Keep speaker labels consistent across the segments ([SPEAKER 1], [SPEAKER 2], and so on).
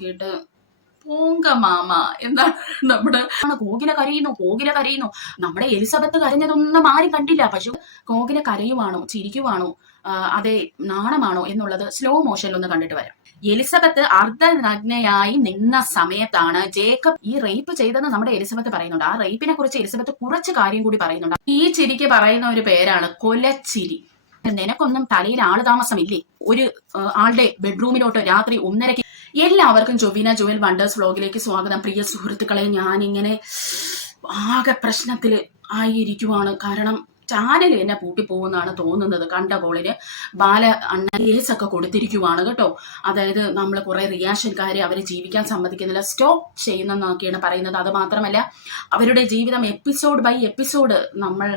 [SPEAKER 1] നോക്കിയിട്ട് പൂങ്ക മാമ എന്താണ് നമ്മുടെ കോകില കരയുന്നു കോകില കരയുന്നു. നമ്മുടെ എലിസബത്ത് കരഞ്ഞതൊന്നും ആരും കണ്ടില്ല. പക്ഷെ കോകില കരയുവാണോ ചിരിക്കുവാണോ അതെ നാണമാണോ എന്നുള്ളത് സ്ലോ മോഷനിൽ ഒന്ന് കണ്ടിട്ട് വരാം. എലിസബത്ത് അർദ്ധനഗ്നയായി നിന്ന സമയത്താണ് ജേക്കബ് ഈ റേപ്പ് ചെയ്തെന്ന് നമ്മുടെ എലിസബത്ത് പറയുന്നുണ്ട്. ആ റേപ്പിനെ കുറിച്ച് എലിസബത്ത് കുറച്ച് കാര്യം കൂടി പറയുന്നുണ്ട്. ഈ ചിരിക്ക് പറയുന്ന ഒരു പേരാണ് കൊലച്ചിരി. നിനക്കൊന്നും തലയിൽ ആൾ താമസമില്ലേ? ഒരു ആളുടെ ബെഡ്റൂമിലോട്ട് രാത്രി ഒന്നരയ്ക്ക് എല്ലാവർക്കും ജൊവീന ജോയൽ വണ്ടേഴ്സ് വ്ലോഗിലേക്ക് സ്വാഗതം. പ്രിയ സുഹൃത്തുക്കളെ ഞാനിങ്ങനെ ആകെ പ്രശ്നത്തിൽ ആയിരിക്കുവാണ്. കാരണം ചാനൽ എന്നെ പൂട്ടിപ്പോകുമെന്നാണ് തോന്നുന്നത്. കണ്ട കോളിന് ബാല അണ്ണ ഒക്കെ കൊടുത്തിരിക്കുവാണ് കേട്ടോ. അതായത് നമ്മൾ കുറെ റിയാക്ഷൻകാരെ അവരെ ജീവിക്കാൻ സമ്മതിക്കുന്നില്ല. സ്റ്റോപ്പ് ചെയ്യുന്നെന്നൊക്കെയാണ് പറയുന്നത്. അത് മാത്രമല്ല അവരുടെ ജീവിതം എപ്പിസോഡ് ബൈ എപ്പിസോഡ് നമ്മൾ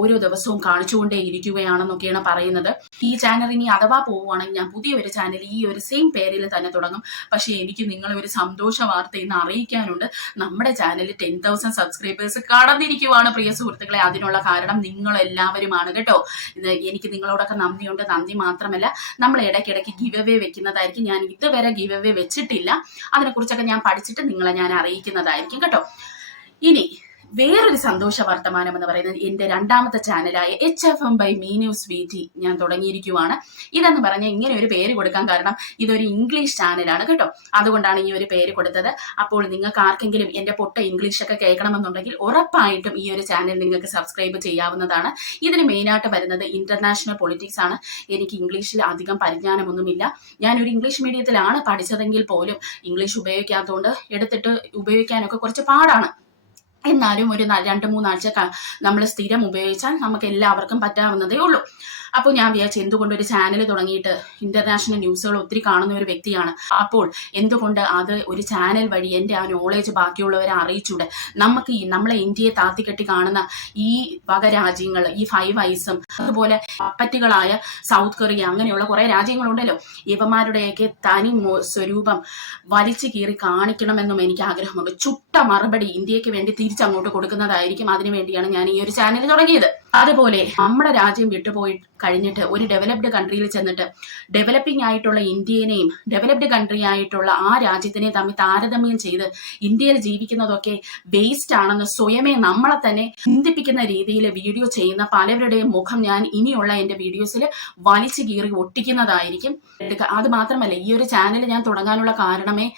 [SPEAKER 1] ഓരോ ദിവസവും കാണിച്ചുകൊണ്ടേ ഇരിക്കുകയാണെന്നൊക്കെയാണ് പറയുന്നത്. ഈ ചാനൽ ഇനി അഥവാ പോവുകയാണെങ്കിൽ ഞാൻ പുതിയൊരു ചാനൽ ഈ ഒരു സെയിം പേരിൽ തന്നെ തുടങ്ങും. പക്ഷേ എനിക്ക് നിങ്ങളെ ഒരു സന്തോഷ വാർത്ത ഇന്ന് അറിയിക്കാനുണ്ട്. നമ്മുടെ ചാനൽ ടെൻ തൗസൻഡ് സബ്സ്ക്രൈബേഴ്സ് കടന്നിരിക്കുവാണ് പ്രിയ സുഹൃത്തുക്കളെ. അതിനുള്ള കാരണം നിങ്ങൾ എല്ലാവരുമാണ് കേട്ടോ. ഇത് എനിക്ക് നിങ്ങളോടൊക്കെ നന്ദിയുണ്ട്. നന്ദി മാത്രമല്ല നമ്മൾ ഇടയ്ക്കിടയ്ക്ക് ഗിവ് അവേ വെക്കുന്നതായിരിക്കും. ഞാൻ ഇതുവരെ ഗിവ് അവേ വെച്ചിട്ടില്ല. അതിനെക്കുറിച്ചൊക്കെ ഞാൻ പഠിച്ചിട്ട് നിങ്ങളെ ഞാൻ അറിയിക്കുന്നതായിരിക്കും കേട്ടോ. ഇനി വേറൊരു സന്തോഷ വർത്തമാനം എന്ന് പറയുന്നത് എന്റെ രണ്ടാമത്തെ ചാനലായ H F M by me news V T ഞാൻ തുടങ്ങിയിരിക്കുവാണ്. ഇതെന്ന് പറഞ്ഞാൽ ഇങ്ങനെ ഒരു പേര് കൊടുക്കാൻ കാരണം ഇതൊരു ഇംഗ്ലീഷ് ചാനലാണ് കേട്ടോ. അതുകൊണ്ടാണ് ഈ ഒരു പേര് കൊടുത്തത്. അപ്പോൾ നിങ്ങൾക്ക് ആർക്കെങ്കിലും എന്റെ പൊട്ട ഇംഗ്ലീഷ് ഒക്കെ കേൾക്കണമെന്നുണ്ടെങ്കിൽ ഉറപ്പായിട്ടും ഈ ഒരു ചാനൽ നിങ്ങൾക്ക് സബ്സ്ക്രൈബ് ചെയ്യാവുന്നതാണ്. ഇതിന് മെയിനായിട്ട് വരുന്നത് ഇന്റർനാഷണൽ പൊളിറ്റിക്സ് ആണ്. എനിക്ക് ഇംഗ്ലീഷിൽ അധികം പരിജ്ഞാനമൊന്നുമില്ല. ഞാൻ ഒരു ഇംഗ്ലീഷ് മീഡിയത്തിലാണ് പഠിച്ചതെങ്കിൽ പോലും ഇംഗ്ലീഷ് ഉപയോഗിക്കാത്തതുകൊണ്ട് എടുത്തിട്ട് ഉപയോഗിക്കാനൊക്കെ കുറച്ച് പാടാണ്. എന്നാലും ഒരു രണ്ട് മൂന്നാഴ്ച നമ്മൾ സ്ഥിരം ഉപയോഗിച്ചാൽ നമുക്ക് എല്ലാവർക്കും പറ്റാവുന്നതേ ഉള്ളൂ. അപ്പോൾ ഞാൻ വിചാരിച്ചു എന്തുകൊണ്ട് ഒരു ചാനൽ തുടങ്ങിയിട്ട് ഇന്റർനാഷണൽ ന്യൂസുകൾ ഒത്തിരി കാണുന്ന ഒരു വ്യക്തിയാണ്. അപ്പോൾ എന്തുകൊണ്ട് അത് ഒരു ചാനൽ വഴി എന്റെ ആ നോളേജ് ബാക്കിയുള്ളവരെ അറിയിച്ചൂടെ? നമുക്ക് ഈ നമ്മളെ ഇന്ത്യയെ താത്തിക്കെട്ടി കാണുന്ന ഈ വക രാജ്യങ്ങൾ ഈ ഫൈവ് ഐസും അതുപോലെ പറ്റുകളായ സൗത്ത് കൊറിയ അങ്ങനെയുള്ള കുറേ രാജ്യങ്ങളുണ്ടല്ലോ. ഇവമാരുടെയൊക്കെ തനി സ്വരൂപം വലിച്ചു കീറി കാണിക്കണമെന്നും എനിക്ക് ആഗ്രഹമുണ്ട് ചുട്ട മറുപടി ഇന്ത്യയ്ക്ക് വേണ്ടി തിരിച്ചങ്ങോട്ട് കൊടുക്കുന്നതായിരിക്കും അതിനു വേണ്ടിയാണ് ഞാൻ ഈ ഒരു ചാനൽ തുടങ്ങിയത്. അതുപോലെ നമ്മുടെ രാജ്യം വിട്ടുപോയി കഴിഞ്ഞിട്ട് ഒരു ഡെവലപ്ഡ് കൺട്രിയിൽ ചെന്നിട്ട് ഡെവലപ്പിംഗ് ആയിട്ടുള്ള ഇന്ത്യനെയും ഡെവലപ്ഡ് കൺട്രി ആയിട്ടുള്ള ആ രാജ്യത്തിനെയും തമ്മിൽ താരതമ്യം ചെയ്ത് ഇന്ത്യയിൽ ജീവിക്കുന്നതൊക്കെ വേസ്റ്റ് ആണെന്ന് സ്വയമേ നമ്മളെ തന്നെ ചിന്തിപ്പിക്കുന്ന രീതിയിൽ വീഡിയോ ചെയ്യുന്ന പലവരുടെയും മുഖം ഞാൻ ഇനിയുള്ള എന്റെ വീഡിയോസിൽ വലിച്ചു കീറി ഒട്ടിക്കുന്നതായിരിക്കും. അത് മാത്രമല്ല ഈ ഒരു ചാനൽ ഞാൻ തുടങ്ങാനുള്ള കാരണമേ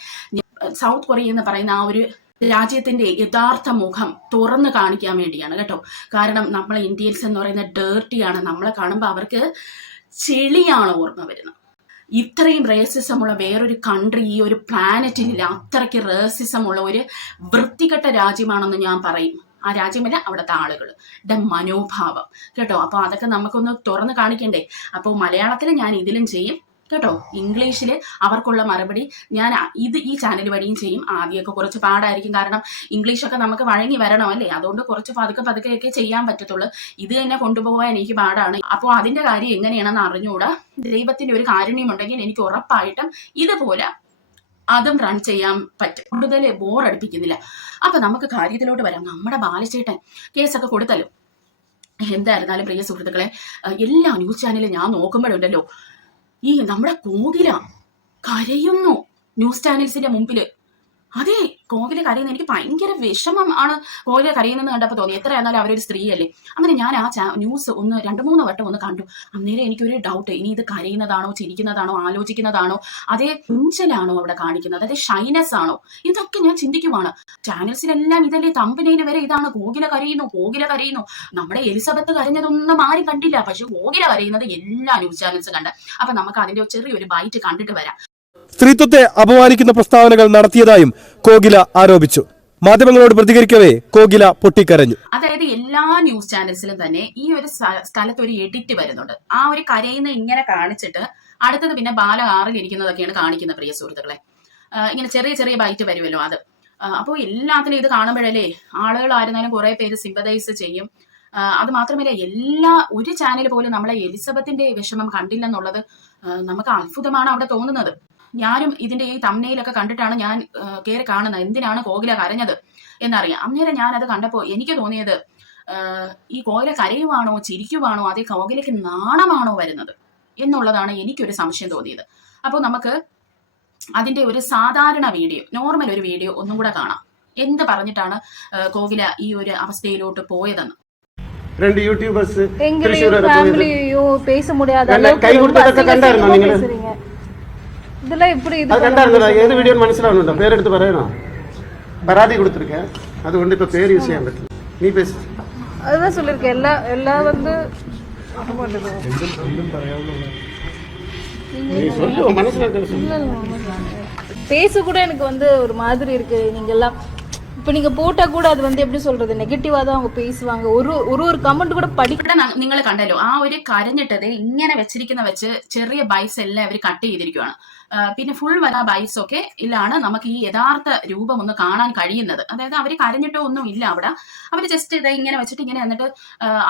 [SPEAKER 1] സൗത്ത് കൊറിയ എന്ന് പറയുന്ന ആ ഒരു രാജ്യത്തിന്റെ യഥാർത്ഥ മുഖം തുറന്നു കാണിക്കാൻ വേണ്ടിയാണ് കേട്ടോ. കാരണം നമ്മൾ ഇന്ത്യൻസ് എന്ന് പറയുന്ന ഡേർട്ടിയാണ് നമ്മളെ കാണുമ്പോൾ അവർക്ക് ചെളിയാണ് ഓർമ്മ വരുന്നത്. ഇത്രയും റേസിസം ഉള്ള വേറൊരു കൺട്രി ഈ ഒരു പ്ലാനറ്റിലില്ല അത്രയ്ക്ക് റേസിസം ഉള്ള ഒരു വൃത്തികെട്ട രാജ്യമാണെന്ന് ഞാൻ പറയും. ആ രാജ്യമല്ല അവിടുത്തെ ആളുകൾ ടെ മനോഭാവം. കേട്ടോ? അപ്പോൾ അതൊക്കെ നമുക്കൊന്ന് തുറന്ന് കാണിക്കണ്ടേ? അപ്പോൾ മലയാളത്തിൽ ഞാൻ ഇതിലും ചെയ്യും. കേട്ടോ? ഇംഗ്ലീഷിൽ അവർക്കുള്ള മറുപടി ഞാൻ ഇത് ഈ ചാനൽ വഴിയും ചെയ്യും. ആദ്യമൊക്കെ കുറച്ച് പാടായിരിക്കും. കാരണം ഇംഗ്ലീഷൊക്കെ നമുക്ക് വഴങ്ങി വരണം അല്ലേ? അതുകൊണ്ട് കുറച്ച് പതുക്കെ പതുക്കെയൊക്കെ ചെയ്യാൻ പറ്റത്തുള്ളൂ. ഇത് തന്നെ കൊണ്ടുപോകാൻ എനിക്ക് പാടാണ്. അപ്പോൾ അതിന്റെ കാര്യം എങ്ങനെയാണെന്ന് അറിഞ്ഞുകൂടാ? ദൈവത്തിന്റെ ഒരു കാരുണ്യമുണ്ടെങ്കിൽ എനിക്ക് ഉറപ്പായിട്ടും ഇതുപോലെ അതും റൺ ചെയ്യാൻ പറ്റും. കൂടുതൽ ബോർ അടുപ്പിക്കുന്നില്ല. അപ്പൊ നമുക്ക് കാര്യത്തിലോട്ട് വരാം. നമ്മുടെ ബാലചേട്ടൻ കേസൊക്കെ കൊടുത്തല്ലോ. എന്തായിരുന്നാലും പ്രിയ സുഹൃത്തുക്കളെ എല്ലാ ന്യൂസ് ചാനലും ഞാൻ നോക്കുമ്പോഴുണ്ടല്ലോ. ഈ നമ്മുടെ കോകില കരയുന്നു. ന്യൂസ് ചാനൽസിന്റെ മുമ്പിൽ അതെ കോകില കരയുന്ന എനിക്ക് ഭയങ്കര വിഷമം ആണ് കോകില കരയുന്നെന്ന് കണ്ടപ്പോൾ തോന്നി. എത്ര ആയിരുന്നാലും അവരൊരു സ്ത്രീയല്ലേ. അങ്ങനെ ഞാൻ ആ ന്യൂസ് ഒന്ന് രണ്ട് മൂന്ന് വട്ടം ഒന്ന് കണ്ടു. അന്നേരം എനിക്കൊരു ഡൗട്ട് ഇനി ഇത് കരയുന്നതാണോ ചിരിക്കുന്നതാണോ ആലോചിക്കുന്നതാണോ? അതേ കുഞ്ചലാണോ അവിടെ കാണിക്കുന്നത്? അതേ ഷൈനസ് ആണോ? ഇതൊക്കെ ഞാൻ ചിന്തിക്കുവാണ്. ചാനൽസിലെല്ലാം ഇതല്ലേ തമ്പനയിൽ വരെ ഇതാണ്. കോകില കരയുന്നു കോകില കരയുന്നു. നമ്മുടെ എലിസബത്ത് കരഞ്ഞതൊന്നും ആരും കണ്ടില്ല. പക്ഷെ കോകില കരയുന്നത് എല്ലാ ന്യൂസ് ചാനൽസും കണ്ട്. അപ്പൊ നമുക്ക് അതിന്റെ ചെറിയൊരു ബൈറ്റ് കണ്ടിട്ട് വരാം.
[SPEAKER 2] സ്ത്രീത്വത്തെ അപമാനിക്കുന്ന പ്രസ്താവനകൾ നടത്തിയതായും കോകില ആരോപിച്ചു. മാധ്യമങ്ങളോട് പ്രതികരിക്കവേ കോകില പൊട്ടിക്കരഞ്ഞു.
[SPEAKER 1] അതായത് എല്ലാ ന്യൂസ് ചാനൽസിലും തന്നെ ഈ ഒരു സ്ഥ- സ്ഥലത്ത് ഒരു എഡിറ്റ് വരുന്നുണ്ട്. ആ ഒരു കരയുന്ന ഇങ്ങനെ കാണിച്ചിട്ട് അടുത്തത് പിന്നെ ബാല ആറിൽ ഇരിക്കുന്നതൊക്കെയാണ് കാണിക്കുന്നത് പ്രിയ സുഹൃത്തുക്കളെ. ഇങ്ങനെ ചെറിയ ചെറിയ ബൈറ്റ് വരുമല്ലോ അത്. അപ്പോൾ എല്ലാത്തിനും ഇത് കാണുമ്പോഴല്ലേ ആളുകളായിരുന്നാലും കുറെ പേര് സിമ്പതൈസ് ചെയ്യും. അത് മാത്രമല്ല എല്ലാ ഒരു ചാനൽ പോലും നമ്മളെ എലിസബത്തിന്റെ വിഷമം കണ്ടില്ലെന്നുള്ളത് നമുക്ക് അത്ഭുതമാണ് അവിടെ തോന്നുന്നത്. ഞാനും ഇതിന്റെ ഈ തമ്മനയിലൊക്കെ കണ്ടിട്ടാണ് ഞാൻ കയറി കാണുന്നത്. എന്തിനാണ് കോകില കരഞ്ഞത് എന്നറിയാം. അന്നേരം ഞാൻ അത് കണ്ടപ്പോൾ എനിക്ക് തോന്നിയത് ഈ കോകില കരയുവാണോ ചിരിക്കുവാണോ അതേ കോകിലയ്ക്ക് നാണമാണോ വരുന്നത് എന്നുള്ളതാണ് എനിക്കൊരു സംശയം തോന്നിയത്. അപ്പോൾ നമുക്ക് അതിന്റെ ഒരു സാധാരണ വീഡിയോ നോർമൽ ഒരു വീഡിയോ ഒന്നും കൂടെ കാണാം. എന്ത് പറഞ്ഞിട്ടാണ് കോകില ഈ ഒരു അവസ്ഥയിലോട്ട് പോയതെന്ന്.
[SPEAKER 3] ரெண்டு யூடியூபர்ஸ் திருச்சூர்
[SPEAKER 4] ஃபேமிலியோ பேச முடியாத
[SPEAKER 3] கை
[SPEAKER 4] கொடுத்ததக்க
[SPEAKER 3] கண்டா
[SPEAKER 4] இருந்தோம்
[SPEAKER 3] நீங்க
[SPEAKER 4] இதெல்லாம் இப்படி இது
[SPEAKER 3] கண்டா இருந்தா எது வீடியோ மனசுல ஒண்ணு பேர் எடுத்து பரையணும் பராதி கொடுத்துருக்கேன். அது ஒன்று இப்போ பேர் விஷயம் செய்ய நீ பேசு.
[SPEAKER 4] அதுதான் சொல்லியிருக்கேன். எல்லா எல்லா வந்து பேச கூட எனக்கு வந்து ஒரு மாதிரி இருக்கு. நீங்க எல்லாம் இப்ப நீங்க போட்டா கூட அது வந்து எப்படி சொல்றது நெகட்டிவா தான் அவங்க பேசுவாங்க ஒரு ஒரு ஒரு கமெண்ட் கூட படி
[SPEAKER 1] ഇവിടെ നിങ്ങൾ കണ്ടല്ലോ ആ ഒരു കരഞ്ഞിട്ടത് ഇങ്ങനെ വെച്ചിരിക്കുന്ന വെച്ച് ചെറിയ ബൈറ്റ്സ് എല്ലാം അവർ കട്ട് ചെയ്തിരിക്കുവാണ് ആ, പിന്നെ ഫുൾ വര ബൈസ് ഒക്കെ ഇല്ലാണ് നമുക്ക് ഈ യഥാർത്ഥ രൂപം ഒന്ന് കാണാൻ കഴിയുന്നത്. അതായത് അവർ കരഞ്ഞിട്ടോ ഒന്നും ഇല്ല അവിടെ. അവർ ജസ്റ്റ് ഇത് ഇങ്ങനെ വെച്ചിട്ട് ഇങ്ങനെ എന്നിട്ട്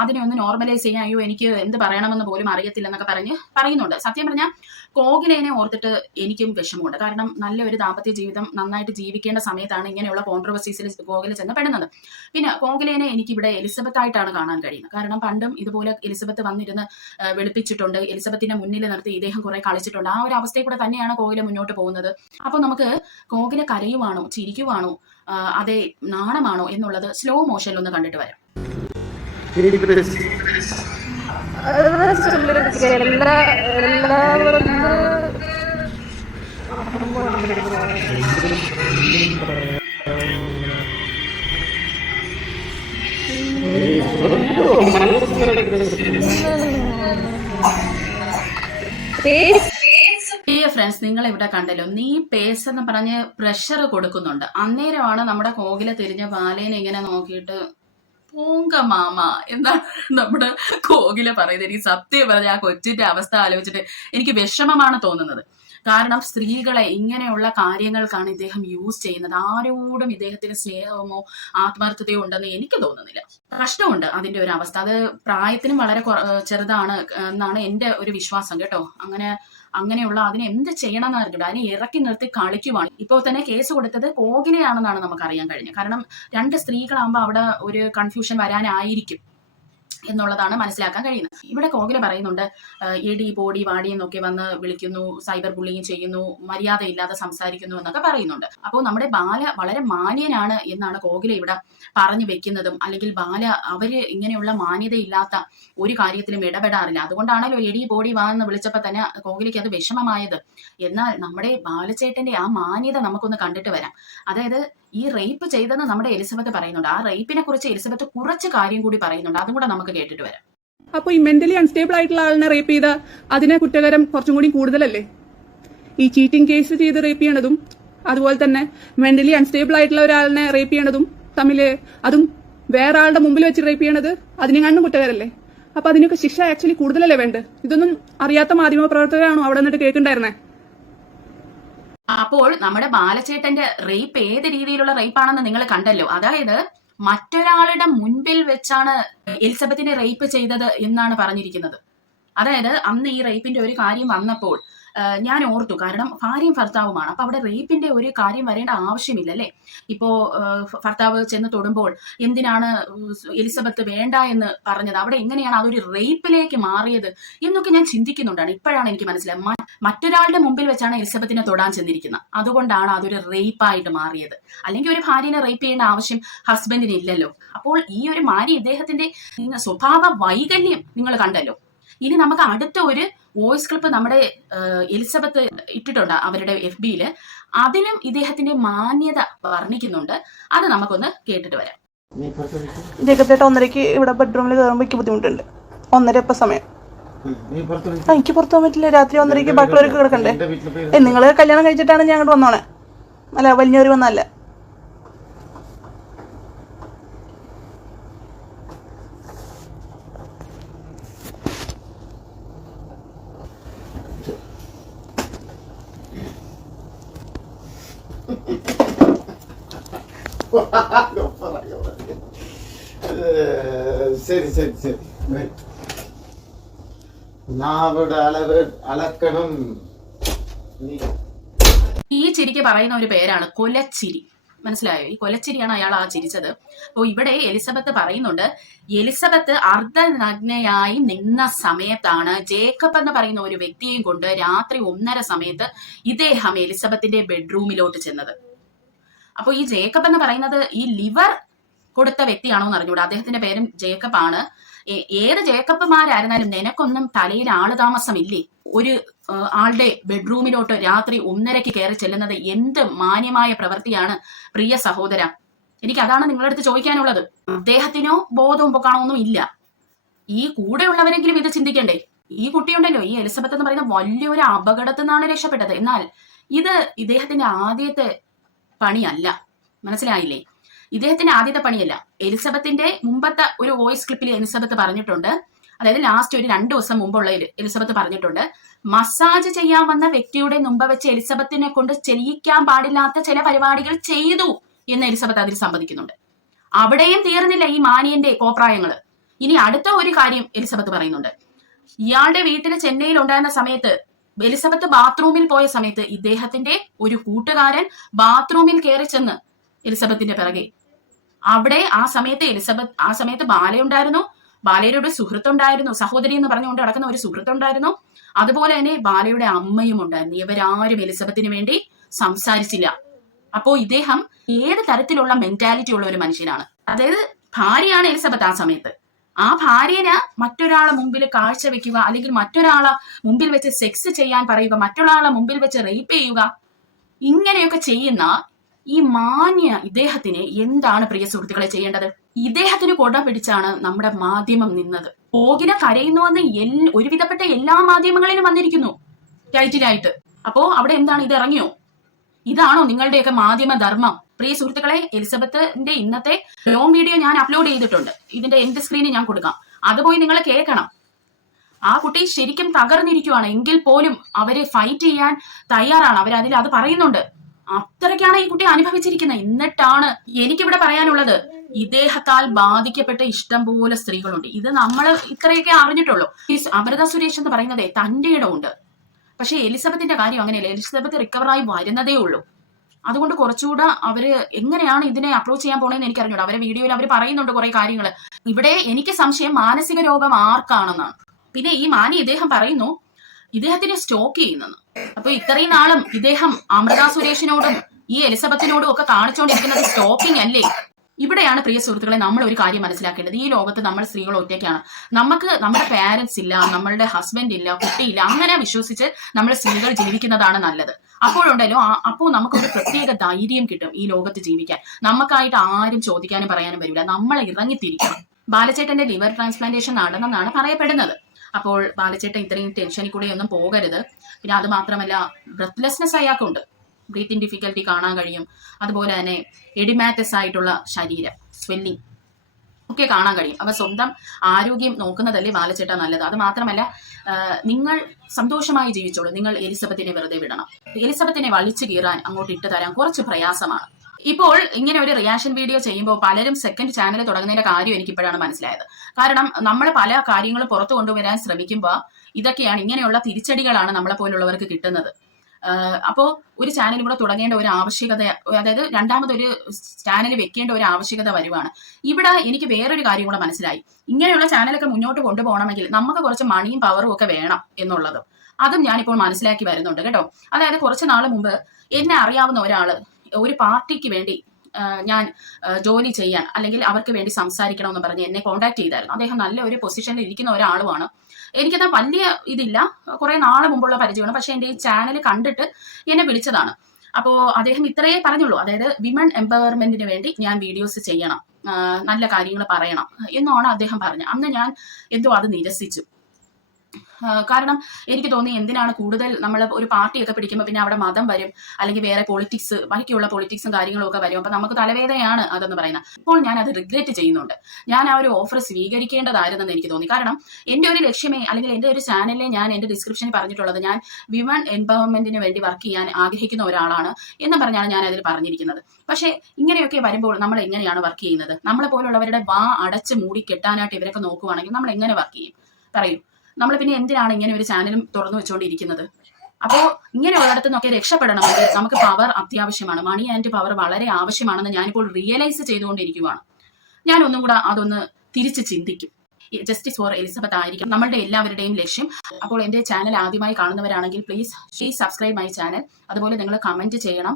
[SPEAKER 1] അതിനെ ഒന്ന് നോർമലൈസ് ചെയ്യാൻ അയ്യോ എനിക്ക് എന്ത് പറയണമെന്ന് പോലും അറിയത്തില്ല എന്നൊക്കെ പറഞ്ഞ് പറയുന്നുണ്ട്. സത്യം പറഞ്ഞാൽ കോകിലേനെ ഓർത്തിട്ട് എനിക്കും വിഷമമുണ്ട്. കാരണം നല്ലൊരു ദാമ്പത്യ ജീവിതം നന്നായിട്ട് ജീവിക്കേണ്ട സമയത്താണ് ഇങ്ങനെയുള്ള കോൺട്രവേഴ്സീസിൽ കോകില ചെന്ന് പെടുന്നത് പിന്നെ കോകിലേനെ എനിക്കിവിടെ എലിസബത്ത് ആയിട്ടാണ് കാണാൻ കഴിയുന്നത്. കാരണം പണ്ടും ഇതുപോലെ എലിസബത്ത് വന്നിരുന്ന് വെളുപ്പിച്ചിട്ടുണ്ട്. എലിസബത്തിന്റെ മുന്നിൽ നിർത്തി ഇദ്ദേഹം കുറെ കളിച്ചിട്ടുണ്ട്. ആ ഒരു അവസ്ഥയിൽ കൂടെ തന്നെയാണ് കോകില മുന്നോട്ട് പോകുന്നത്? അപ്പോൾ നമുക്ക് കോകില കരയുവാണോ ചിരിക്കുവാണോ അതെ നാണമാണോ എന്നുള്ളത് സ്ലോ മോഷനിൽ ഒന്ന് കണ്ടിട്ട് വരാം.
[SPEAKER 3] ഇനി
[SPEAKER 1] ഫ്രണ്ട്സ് നിങ്ങൾ ഇവിടെ കണ്ടല്ലോ നീ പേസ് എന്ന് പറഞ്ഞ് പ്രഷർ കൊടുക്കുന്നുണ്ട്. അന്നേരമാണ് നമ്മുടെ കോകില തിരിഞ്ഞ ബാലേനെ ഇങ്ങനെ നോക്കിയിട്ട് പൂങ്ക മാമ എന്നാണ് നമ്മുടെ കോകില പറയുന്നത്. എനിക്ക് സത്യം പറഞ്ഞ ആ കൊച്ചിന്റെ അവസ്ഥ ആലോചിച്ചിട്ട് എനിക്ക് വിഷമമാണ് തോന്നുന്നത്. കാരണം സ്ത്രീകളെ ഇങ്ങനെയുള്ള കാര്യങ്ങൾക്കാണ് ഇദ്ദേഹം യൂസ് ചെയ്യുന്നത്. ആരോടും ഇദ്ദേഹത്തിന് സ്നേഹമോ ആത്മാർത്ഥതയോ ഉണ്ടെന്ന് എനിക്ക് തോന്നുന്നില്ല. പ്രശ്നമുണ്ട് അതിന്റെ ഒരു അവസ്ഥ. അത് പ്രായത്തിനും വളരെ ചെറുതാണ് എന്നാണ് എന്റെ ഒരു വിശ്വാസം കേട്ടോ. അങ്ങനെ അങ്ങനെയുള്ള അതിനെ എന്ത് ചെയ്യണം എന്ന് അറിഞ്ഞില്ല അതിനെ ഇറക്കി നിർത്തി കളിക്കുവാണ്. ഇപ്പോൾ തന്നെ കേസ് കൊടുത്തത് കോകിനെയാണെന്നാണ് നമുക്ക് അറിയാൻ കഴിഞ്ഞത്. കാരണം രണ്ട് സ്ത്രീകളാകുമ്പോൾ അവിടെ ഒരു കൺഫ്യൂഷൻ വരാനായിരിക്കും. എന്നുള്ളതാണ് മനസ്സിലാക്കാൻ കഴിയുന്നത്. ഇവിടെ കോകില പറയുന്നുണ്ട് ഇടി ബോഡി വാടി എന്നൊക്കെ വന്ന് വിളിക്കുന്നു സൈബർ ബുള്ളിങ് ചെയ്യുന്നു മര്യാദയില്ലാതെ സംസാരിക്കുന്നു എന്നൊക്കെ പറയുന്നുണ്ട്. അപ്പോൾ നമ്മുടെ ബാല വളരെ മാന്യനാണ് എന്നാണ് കോകില ഇവിടെ പറഞ്ഞു വെക്കുന്നതും അല്ലെങ്കിൽ ബാല അവർ ഇങ്ങനെയുള്ള മാന്യതയില്ലാത്ത ഒരു കാര്യത്തിലും ഇടപെടാറില്ല. അതുകൊണ്ടാണല്ലോ എടി പോടി വാ എന്ന് വിളിച്ചപ്പോൾ തന്നെ കോകിലയ്ക്ക് അത് വിഷമമായത്. എന്നാൽ നമ്മുടെ ബാലച്ചേട്ടന്റെ ആ മാന്യത നമുക്കൊന്ന് കണ്ടിട്ട് വരാം. അതായത് ഈ റേപ്പ് ചെയ്തെന്ന് നമ്മുടെ എലിസബത്ത് പറയുന്നുണ്ട്. ആ റേപ്പിനെ കുറിച്ച് എലിസബത്ത് കുറച്ച് കാര്യം കൂടി പറയുന്നുണ്ട്. അതും കൂടെ നമുക്ക് കേട്ടിട്ട് വരാം.
[SPEAKER 5] അപ്പോൾ ഈ മെന്റലി അൺസ്റ്റേബിൾ ആയിട്ടുള്ള ആളിനെ റേപ്പ് ചെയ്ത അതിനെ കുറ്റകരം കുറച്ചും കൂടി കൂടുതലല്ലേ? ഈ ചീറ്റിംഗ് കേസ് ചെയ്ത് റേപ്പ് ചെയ്യണതും അതുപോലെ തന്നെ മെന്റലി അൺസ്റ്റേബിൾ ആയിട്ടുള്ള ഒരാളിനെ റേപ്പ് ചെയ്യണതും തമ്മിൽ അതും വേറെ ആളുടെ മുമ്പിൽ വെച്ച് റേപ്പ് ചെയ്യണത് അതിനെ കണ്ണും കുറ്റകരല്ലേ? അപ്പൊ അതിനൊക്കെ ശിക്ഷ ആക്ച്വലി കൂടുതലല്ലേ വേണ്ടത്? ഇതൊന്നും അറിയാത്ത മാധ്യമ പ്രവർത്തകരാണോ അവിടെ നിന്നിട്ട് കേൾക്കണ്ടായിരുന്നേ?
[SPEAKER 1] അപ്പോൾ നമ്മുടെ ബാലചേട്ടന്റെ റേപ്പ് ഏത് രീതിയിലുള്ള റേപ്പാണെന്ന് നിങ്ങൾ കണ്ടല്ലോ. അതായത് മറ്റൊരാളുടെ മുൻപിൽ വെച്ചാണ് എലിസബത്തിനെ റേപ്പ് ചെയ്തത് എന്നാണ് പറഞ്ഞിരിക്കുന്നത്. അതായത് അന്ന് ഈ റേപ്പിന്റെ ഒരു കാര്യം വന്നപ്പോൾ ഞാൻ ഓർത്തു. കാരണം ഭാര്യയും ഭർത്താവുമാണ്. അപ്പൊ അവിടെ റേപ്പിന്റെ ഒരു കാര്യം വരേണ്ട ആവശ്യമില്ല അല്ലേ? ഇപ്പോ ഭർത്താവ് ചെന്ന് തൊടുമ്പോൾ എന്തിനാണ് എലിസബത്ത് വേണ്ട എന്ന് പറഞ്ഞത്? അവിടെ എങ്ങനെയാണ് അതൊരു റേപ്പിലേക്ക് മാറിയത് എന്നൊക്കെ ഞാൻ ചിന്തിക്കുന്നുണ്ടാണ്. ഇപ്പോഴാണ് എനിക്ക് മനസ്സിലായത്. മറ്റൊരാളുടെ മുമ്പിൽ വെച്ചാണ് എലിസബത്തിനെ തൊടാൻ ചെന്നിരിക്കുന്നത്. അതുകൊണ്ടാണ് അതൊരു റേപ്പായിട്ട് മാറിയത്. അല്ലെങ്കിൽ ഒരു ഭാര്യനെ റേപ്പ് ചെയ്യേണ്ട ആവശ്യം ഹസ്ബൻഡിന് ഇല്ലല്ലോ. അപ്പോൾ ഈ ഒരു മാരി ഇദ്ദേഹത്തിന്റെ സ്വഭാവ വൈകല്യം നിങ്ങൾ കണ്ടല്ലോ. ഇനി നമുക്ക് അടുത്ത ഒരു വോയിസ് ക്ലിപ്പ് നമ്മുടെ എലിസബത്ത് ഇട്ടിട്ടുണ്ട് അവരുടെ എഫ് ബിയിൽ. അതിലും ഇദ്ദേഹത്തിന്റെ മാന്യത വർണിക്കുന്നുണ്ട്. അത് നമുക്കൊന്ന് കേട്ടിട്ട് വരാം.
[SPEAKER 3] നീ
[SPEAKER 6] ഒന്നരക്ക് ഇവിടെ ബെഡ്റൂമിൽ കയറുമ്പോൾ എനിക്ക് ബുദ്ധിമുട്ടുണ്ട്. ഒന്നര ഇപ്പം സമയം. എനിക്ക് പുറത്തു പോകാൻ പറ്റില്ല. രാത്രി ഒന്നരക്ക് ബാക്കിയുള്ളവർക്ക് കിടക്കണ്ടേ? നിങ്ങൾ കല്യാണം കഴിച്ചിട്ടാണ് ഞാൻ അങ്ങോട്ട് വന്നോണേ. അല്ല വലിയവർ വന്നല്ല
[SPEAKER 3] ശരി ശരി വരൂ. നാവിടെ അളവ് അളക്കണം
[SPEAKER 1] ഈ ചിരിക്ക് പറയുന്ന ഒരു പേരാണ് കൊലച്ചിരി. മനസ്സിലായോ? ഈ കൊലച്ചിരിയാണ് അയാൾ ആ ചിരിച്ചത്. അപ്പോൾ ഇവിടെ എലിസബത്ത് പറയുന്നുണ്ട് എലിസബത്ത് അർദ്ധനഗ്നയായി നിന്ന സമയത്താണ് ജേക്കബ് എന്ന് പറയുന്ന ഒരു വ്യക്തിയെയും കൊണ്ട് രാത്രി ഒന്നര സമയത്ത് ഇദ്ദേഹം എലിസബത്തിന്റെ ബെഡ്റൂമിലോട്ട് ചെന്നത്. അപ്പോൾ ഈ ജേക്കബ് എന്ന് പറയുന്നത് ഈ ലിവർ കൊടുത്ത വ്യക്തിയാണോ എന്ന് അറിഞ്ഞൂടാ. അദ്ദേഹത്തിന്റെ പേരും ജേക്കബ് ആണ്. ഏത് ജേക്കബ്മാരായിരുന്നാലും നിനക്കൊന്നും തലയിൽ ആൾ താമസമില്ലേ ഒരു ആളുടെ ബെഡ്റൂമിലോട്ട് രാത്രി ഒന്നരയ്ക്ക് കയറി ചെല്ലുന്നത് എന്ത് മാന്യമായ പ്രവൃത്തിയാണ് പ്രിയ സഹോദര? എനിക്ക് അതാണ് നിങ്ങളുടെ അടുത്ത് ചോദിക്കാനുള്ളത്. അദ്ദേഹത്തിനോ ബോധവും പൊക്കാണോ ഒന്നും ഇല്ല. ഈ കൂടെയുള്ളവരെങ്കിലും ഇത് ചിന്തിക്കണ്ടേ? ഈ കുട്ടിയുണ്ടല്ലോ ഈ എലിസബത്ത് എന്ന് പറയുന്ന വലിയൊരു അപകടത്തിൽ നിന്നാണ് രക്ഷപ്പെട്ടത്. എന്നാൽ ഇത് ഇദ്ദേഹത്തിന്റെ ആദ്യത്തെ പണിയല്ല. മനസ്സിലായില്ലേ? ഇദ്ദേഹത്തിന്റെ ആദ്യത്തെ പണിയല്ല. എലിസബത്തിന്റെ മുമ്പത്തെ ഒരു വോയിസ് ക്ലിപ്പിൽ എലിസബത്ത് പറഞ്ഞിട്ടുണ്ട്. അതായത് ലാസ്റ്റ് ഒരു രണ്ടു ദിവസം മുമ്പുള്ള എലിസബത്ത് പറഞ്ഞിട്ടുണ്ട്. മസാജ് ചെയ്യാൻ വന്ന വ്യക്തിയുടെ മുമ്പ് വെച്ച് എലിസബത്തിനെ കൊണ്ട് ചെയ്യിക്കാൻ പാടില്ലാത്ത ചില പരിപാടികൾ ചെയ്തു എന്ന് എലിസബത്ത് അതിൽ സമ്മതിക്കുന്നുണ്ട് അവിടെയും തീർന്നില്ല ഈ മാനിയന്റെ കോപ്രായങ്ങൾ ഇനി അടുത്ത ഒരു കാര്യം എലിസബത്ത് പറയുന്നുണ്ട്. ഇയാളുടെ വീട്ടിൽ ചെന്നൈയിൽ ഉണ്ടായിരുന്ന സമയത്ത് എലിസബത്ത് ബാത്റൂമിൽ പോയ സമയത്ത് ഇദ്ദേഹത്തിന്റെ ഒരു കൂട്ടുകാരൻ ബാത്റൂമിൽ കയറി ചെന്ന് എലിസബത്തിന്റെ പിറകെ. അവിടെ ആ സമയത്ത് എലിസബത്ത് ആ സമയത്ത് ബാലയുണ്ടായിരുന്നു. ബാലയുടെ സുഹൃത്തുണ്ടായിരുന്നു. സഹോദരി എന്ന് പറഞ്ഞുകൊണ്ട് നടക്കുന്ന ഒരു സുഹൃത്തുണ്ടായിരുന്നു. അതുപോലെ തന്നെ ബാലയുടെ അമ്മയും ഉണ്ടായിരുന്നു. ഇവരാരും എലിസബത്തിന് വേണ്ടി സംസാരിച്ചില്ല. അപ്പോ ഇദ്ദേഹം ഏത് തരത്തിലുള്ള മെന്റാലിറ്റി ഉള്ള ഒരു മനുഷ്യനാണ്? അതായത് ഭാര്യയാണ് എലിസബത്ത് ആ സമയത്ത്. ആ ഭാര്യന് മറ്റൊരാളെ മുമ്പിൽ കാഴ്ച വെക്കുക അല്ലെങ്കിൽ മറ്റൊരാളെ മുമ്പിൽ വെച്ച് സെക്സ് ചെയ്യാൻ പറയുക മറ്റൊരാളെ മുമ്പിൽ വെച്ച് റേപ്പ് ചെയ്യുക ഇങ്ങനെയൊക്കെ ചെയ്യുന്ന ഈ മാന്യ ഇദ്ദേഹത്തിന് എന്താണ് പ്രിയ സുഹൃത്തുക്കളെ ചെയ്യേണ്ടത്? ഇദ്ദേഹത്തിന് കൊട പിടിച്ചാണ് നമ്മുടെ മാധ്യമം നിന്നത്. പോകിന കരയുന്നുവെന്ന് എൽ- ഒരുവിധപ്പെട്ട എല്ലാ മാധ്യമങ്ങളിലും വന്നിരിക്കുന്നു. ടൈറ്റിലായിട്ട്. അപ്പോ അവിടെ എന്താണ്? ഇത് ഇറങ്ങിയോ? ഇതാണോ നിങ്ങളുടെയൊക്കെ മാധ്യമ ധർമ്മം? പ്രിയ സുഹൃത്തുക്കളെ എലിസബത്തിന്റെ ഇന്നത്തെ ലോങ് വീഡിയോ ഞാൻ അപ്ലോഡ് ചെയ്തിട്ടുണ്ട്. ഇതിന്റെ എൻഡ് സ്ക്രീനിൽ ഞാൻ കൊടുക്കാം. അത് പോയി നിങ്ങൾ കേൾക്കണം. ആ കുട്ടി ശരിക്കും തകർന്നിരിക്കുവാണ്. എങ്കിൽ പോലും അവർ ഫൈറ്റ് ചെയ്യാൻ തയ്യാറാണ്. അവർ അതിൽ അത് പറയുന്നുണ്ട്. അത്രയ്ക്കാണ് ഈ കുട്ടി അനുഭവിച്ചിരിക്കുന്നത്. എന്നിട്ടാണ് എനിക്കിവിടെ പറയാനുള്ളത്. ഇദ്ദേഹത്താൽ ബാധിക്കപ്പെട്ട ഇഷ്ടം പോലെ സ്ത്രീകളുണ്ട്. ഇത് നമ്മൾ ഇത്രയൊക്കെ അറിഞ്ഞിട്ടുള്ളൂ. അമൃത സുരേഷ് എന്ന് പറയുന്നതേ തന്റെ ഇടമുണ്ട്. പക്ഷെ എലിസബത്തിന്റെ കാര്യം അങ്ങനെയല്ല. എലിസബത്ത് റിക്കവറായി വരുന്നതേ ഉള്ളൂ. അതുകൊണ്ട് കുറച്ചുകൂടെ അവർ എങ്ങനെയാണ് ഇതിനെ അപ്രോച്ച് ചെയ്യാൻ പോണേന്ന് എനിക്ക് അറിഞ്ഞൂടാ അവരെ വീഡിയോയിൽ അവർ പറയുന്നുണ്ട് കുറെ കാര്യങ്ങൾ ഇവിടെ എനിക്ക് സംശയം മാനസിക രോഗം ആർക്കാണെന്നാണ്. പിന്നെ ഈ മാനി ഇദ്ദേഹം പറയുന്നു ഇദ്ദേഹത്തിനെ സ്റ്റോക്ക് ചെയ്യുന്നെന്ന്. അപ്പൊ ഇത്രയും നാളും ഇദ്ദേഹം അമൃത സുരേഷിനോടും ഈ എലിസബത്തിനോടും ഒക്കെ കാണിച്ചുകൊണ്ടിരിക്കുന്നത് സ്റ്റോക്കിംഗ് അല്ലേ? ഇവിടെയാണ് പ്രിയ സുഹൃത്തുക്കളെ നമ്മൾ ഒരു കാര്യം മനസ്സിലാക്കേണ്ടത്. ഈ ലോകത്ത് നമ്മൾ സ്ത്രീകൾ ഒറ്റയ്ക്കാണ്. നമുക്ക് നമ്മുടെ പാരന്റ്സ് ഇല്ല നമ്മളുടെ ഹസ്ബൻഡ് ഇല്ല കുട്ടിയില്ല അങ്ങനെ വിശ്വസിച്ച് നമ്മൾ സ്ത്രീകൾ ജീവിക്കുന്നതാണ് നല്ലത്. അപ്പോഴുണ്ടല്ലോ അപ്പോൾ നമുക്കൊരു പ്രത്യേക ധൈര്യം കിട്ടും ഈ ലോകത്ത് ജീവിക്കാൻ. നമുക്കായിട്ട് ആരും ചോദിക്കാനും പറയാനും വരില്ല നമ്മൾ ഇറങ്ങിത്തിരിക്കണം. ബാലചേട്ടന്റെ ലിവർ ട്രാൻസ്പ്ലാന്റേഷൻ നടന്നെന്നാണ് പറയപ്പെടുന്നത്. അപ്പോൾ ബാലചേട്ടൻ ഇത്രയും ടെൻഷനിൽ കൂടെ ഒന്നും പോകരുത്. പിന്നെ അത് മാത്രമല്ല ബ്രത്ത്ലെസ്നെസ് അയാൾക്കുണ്ട്. ബ്രീത്തിങ് ഡിഫിക്കൽട്ടി കാണാൻ കഴിയും. അതുപോലെ തന്നെ എഡിമാറ്റസ് ആയിട്ടുള്ള ശരീരം സ്വെല്ലിങ് ഒക്കെ കാണാൻ കഴിയും. അപ്പൊ സ്വന്തം ആരോഗ്യം നോക്കുന്നതല്ലേ ബാലച്ചേട്ട നല്ലത്. അത് മാത്രമല്ല നിങ്ങൾ സന്തോഷമായി ജീവിച്ചോളൂ. നിങ്ങൾ എലിസബത്തിനെ വെറുതെ വിടണം. എലിസബത്തിനെ വലിച്ചു കീറാൻ അങ്ങോട്ട് ഇട്ട് തരാൻ കുറച്ച് പ്രയാസമാണ്. ഇപ്പോൾ ഇങ്ങനെ ഒരു റിയാക്ഷൻ വീഡിയോ ചെയ്യുമ്പോൾ പലരും സെക്കൻഡ് ചാനൽ തുടങ്ങുന്നതിന്റെ കാര്യം എനിക്ക് ഇപ്പോഴാണ് മനസ്സിലായത്. കാരണം നമ്മൾ പല കാര്യങ്ങളും പുറത്തു കൊണ്ടുവരാൻ ശ്രമിക്കുമ്പോൾ ഇതൊക്കെയാണ് ഇങ്ങനെയുള്ള തിരിച്ചടികളാണ് നമ്മളെ പോലുള്ളവർക്ക് കിട്ടുന്നത്. ആഹ് അപ്പോ ഒരു ചാനൽ കൂടെ തുടങ്ങേണ്ട ഒരു ആവശ്യകത അതായത് രണ്ടാമതൊരു ചാനൽ വെക്കേണ്ട ഒരു ആവശ്യകത വരുവാണ്. ഇവിടെ എനിക്ക് വേറൊരു കാര്യം കൂടെ മനസ്സിലായി. ഇങ്ങനെയുള്ള ചാനലൊക്കെ മുന്നോട്ട് കൊണ്ടുപോകണമെങ്കിൽ നമുക്ക് കുറച്ച് മണിയും പവറും ഒക്കെ വേണം എന്നുള്ളതും. അതും ഞാനിപ്പോൾ മനസ്സിലാക്കി വരുന്നുണ്ട് കേട്ടോ. അതായത് കുറച്ച് നാൾ മുമ്പ് എന്നെ അറിയാവുന്ന ഒരാൾ ഒരു പാർട്ടിക്ക് വേണ്ടി ഞാൻ ജോലി ചെയ്യാൻ അല്ലെങ്കിൽ അവർക്ക് വേണ്ടി സംസാരിക്കണം എന്ന് പറഞ്ഞ് എന്നെ കോൺടാക്ട് ചെയ്തായിരുന്നു. അദ്ദേഹം നല്ല ഒരു പൊസിഷനിൽ ഇരിക്കുന്ന ഒരാളുമാണ്. എനിക്കത് വലിയ ഇതില്ല. കുറെ നാളെ മുമ്പുള്ള പരിചയമാണ്. പക്ഷെ എന്റെ ഈ ചാനൽ കണ്ടിട്ട് എന്നെ വിളിച്ചതാണ്. അപ്പോൾ അദ്ദേഹം ഇത്രയേ പറഞ്ഞുള്ളൂ. അതായത് വിമൺ എംപവർമെന്റിന് വേണ്ടി ഞാൻ വീഡിയോസ് ചെയ്യണം. നല്ല കാര്യങ്ങൾ പറയണം. എന്നാണ് അദ്ദേഹം പറഞ്ഞത്. അന്ന് ഞാൻ എന്തോ അത് നിരസിച്ചു. കാരണം എനിക്ക് തോന്നി എന്തിനാണ് കൂടുതൽ നമ്മൾ ഒരു പാർട്ടിയൊക്കെ പിടിക്കുമ്പോൾ പിന്നെ അവിടെ മതം വരും അല്ലെങ്കിൽ വേറെ പൊളിറ്റിക്സ് ബാക്കിയുള്ള പൊളിറ്റിക്സും കാര്യങ്ങളും ഒക്കെ വരും. അപ്പൊ നമുക്ക് തലവേദനയാണ് അതെന്ന് പറയുന്നത്. ഇപ്പോൾ ഞാൻ അത് റിഗ്രറ്റ് ചെയ്യുന്നുണ്ട്. ഞാൻ ആ ഒരു ഓഫർ സ്വീകരിക്കേണ്ടതായിരുന്നെന്ന് എനിക്ക് തോന്നി. കാരണം എന്റെ ഒരു ലക്ഷ്യമേ അല്ലെങ്കിൽ എന്റെ ഒരു ചാനലിലെ ഞാൻ എന്റെ ഡിസ്ക്രിപ്ഷനിൽ പറഞ്ഞിട്ടുള്ളത് ഞാൻ വിമൺ എംപവർമെന്റിന് വേണ്ടി വർക്ക് ചെയ്യാൻ ആഗ്രഹിക്കുന്ന ഒരാളാണ് എന്ന് പറഞ്ഞാണ് ഞാൻ അതിൽ പറഞ്ഞിരിക്കുന്നത്. പക്ഷേ ഇങ്ങനെയൊക്കെ വരുമ്പോൾ നമ്മൾ എങ്ങനെയാണ് വർക്ക് ചെയ്യുന്നത്? നമ്മളെ പോലുള്ളവരുടെ വാ അടച്ച് മൂടി കെട്ടാനായിട്ട് ഇവരൊക്കെ നോക്കുവാണെങ്കിൽ നമ്മൾ എങ്ങനെ വർക്ക് ചെയ്യും? പറയൂ. നമ്മൾ പിന്നെ എന്തിനാണ് ഇങ്ങനെ ഒരു ചാനലും തുറന്നു വെച്ചുകൊണ്ടിരിക്കുന്നത് അപ്പോൾ ഇങ്ങനെയുള്ളിടത്തു നിന്നൊക്കെ രക്ഷപ്പെടണമെങ്കിൽ നമുക്ക് പവർ അത്യാവശ്യമാണ്. മണി ആൻഡ് പവർ വളരെ ആവശ്യമാണെന്ന് ഞാനിപ്പോൾ റിയലൈസ് ചെയ്തുകൊണ്ടിരിക്കുവാണ്. ഞാൻ ഒന്നും കൂടെ അതൊന്ന് തിരിച്ച് ചിന്തിക്കും. ജസ്റ്റിസ് ഫോർ എലിസബത്ത് ആയിരിക്കും നമ്മളുടെ എല്ലാവരുടെയും ലക്ഷ്യം. അപ്പോൾ എന്റെ ചാനൽ ആദ്യമായി കാണുന്നവരാണെങ്കിൽ please please subscribe my channel അതുപോലെ നിങ്ങൾ കമന്റ് ചെയ്യണം.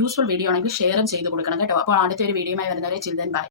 [SPEAKER 1] യൂസ്ഫുൾ വീഡിയോ ആണെങ്കിൽ ഷെയറും ചെയ്ത് കൊടുക്കണം കേട്ടോ. അപ്പോൾ അടുത്തൊരു വീഡിയോയുമായി വരുന്നവരെ ചിൽഡ്രൻ ബൈ